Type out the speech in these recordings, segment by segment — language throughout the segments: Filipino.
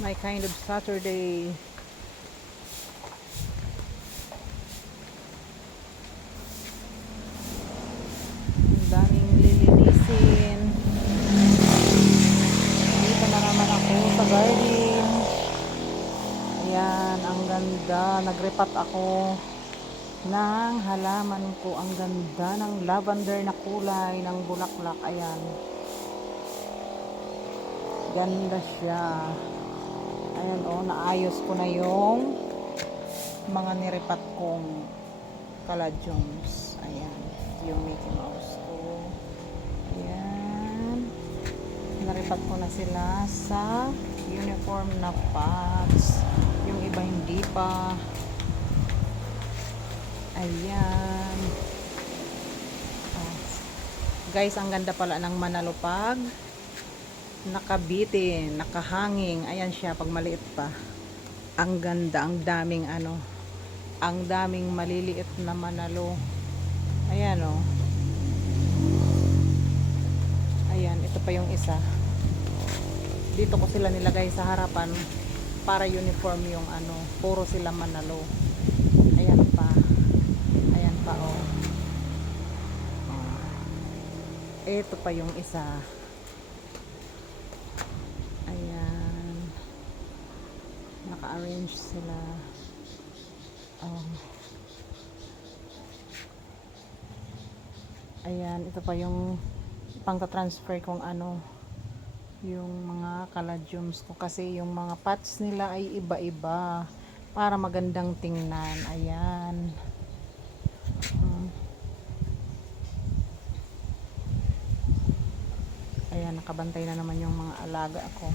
My kind of Saturday. Ang daming lilinisin. Dito na naman ako sa garden. Ayan, ang ganda. Nagrepat ako ng halaman ko. Ang ganda ng lavender na kulay ng bulaklak. Ayan. Ganda siya. Ayan o, naayos ko na yung mga nirepat kong kaladyums. Ayan, yung Mickey Mouse ko. Ayan. Narepat ko na sila sa uniform na pots. Yung iba hindi pa. Ayan. Guys, ang ganda pala ng manalupag. Nakabitin, nakahanging. Ayan siya pag maliit pa. Ang ganda, ang daming ang daming maliliit na manalo. Ayan o. Ayan, ito pa yung isa. Dito ko sila nilagay sa harapan para uniform yung puro sila manalo. Ayan pa. Ayan pa o. Ito pa yung isa. Naka-arrange sila. Ayan, ito pa yung pang-transfer kong yung mga kaladyums ko kasi yung mga pots nila ay iba-iba para magandang tingnan. Ayan. Ayan, nakabantay na naman yung mga alaga ko.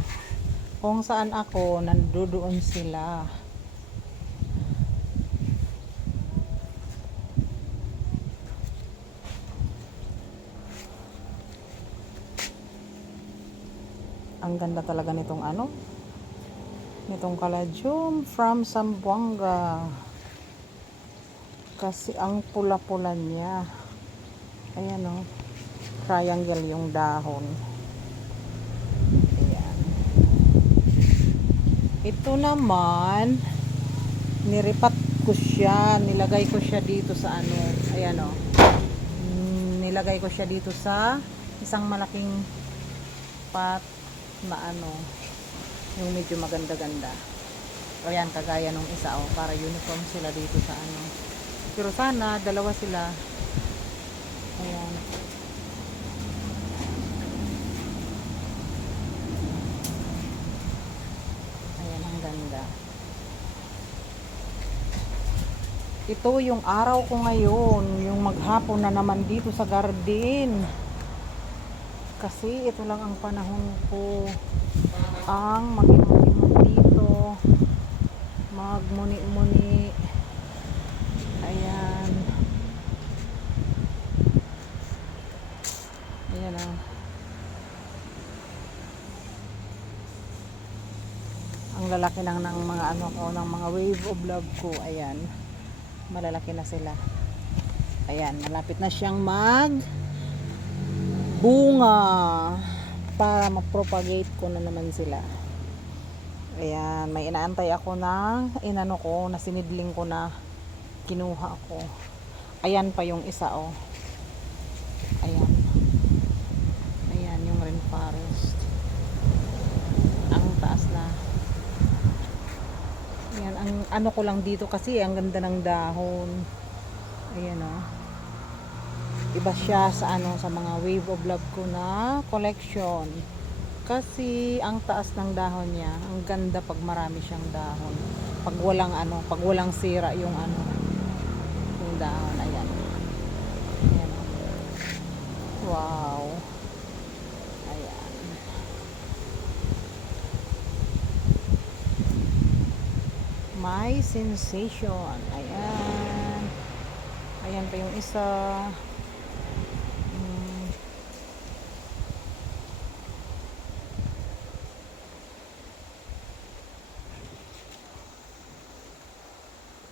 Kung saan ako, nandoon sila. Ang ganda talaga nitong nitong kaladyum from Zamboanga. Kasi ang pula-pula niya. Ayan o. Triangle yung dahon. Ayan. Ito naman, niripat ko siya. Nilagay ko siya dito sa ayan o. Nilagay ko siya dito sa isang malaking pot na yung medyo maganda-ganda. O yan, kagaya nung isa para uniform sila dito sa Pero sana dalawa sila. Ayan. Ayan, ang ganda. Ito yung araw ko ngayon, yung maghapon na naman dito sa garden. Kasi ito lang ang panahon ko ang mag-imon dito, magmuni-muni. Ayan. Ayan o. Ang lalaki ng mga ng mga wave of love ko. Ayan. Malalaki na sila. Ayan, malapit na siyang bunga para mag-propagate ko na naman sila. Ayan, may inaantay ako ng na sinidling ko na kinuha ko. Ayan pa yung isa Ayan. Ayan yung rainforest. Ang taas na. Ayan, ang ko lang dito kasi ang ganda ng dahon. Ayan iba siya sa sa mga wave of love ko na collection kasi ang taas ng dahon niya, ang ganda pag marami siyang dahon, pag walang sira yung yung dahon. Ayan. Ayan wow. Ayan. My sensation. Ayan. Ayan pa yung isa.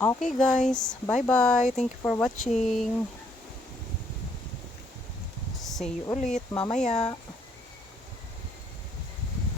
Okay guys, bye bye. Thank you for watching. See you ulit mamaya.